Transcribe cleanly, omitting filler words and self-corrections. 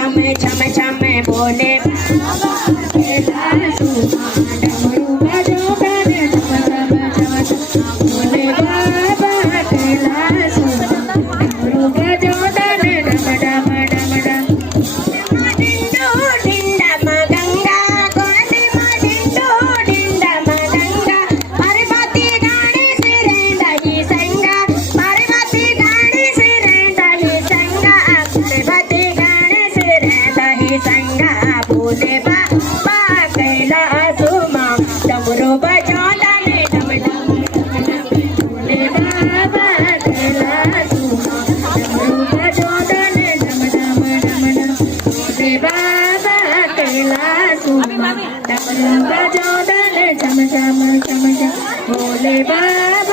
छम छम बोले बाबा कैलाश डमरू बजोदन छम छम बोले बाबा कैलाश डमरू बजोदन डम डम डम डम డిండు డిండమ గంగా కోటిమ డిండు డిండమ గంగా పర్వతి గాడి సిరేంద ఈ సంగ పర్వతి గాడి సిరేంద ఈ సంగ పర్వతి గాడి సిరేంద ఈ సంగ భూలే బాబా కైలాసుమా డమరు బజోదనే డమ డమ భూలే బాబా కైలాసుమా డమరు బజోదనే డమ డమ డమ డమ భోले बाबा कैलासुमा डमरू बजोदन छम छम छम छम भोले बाबा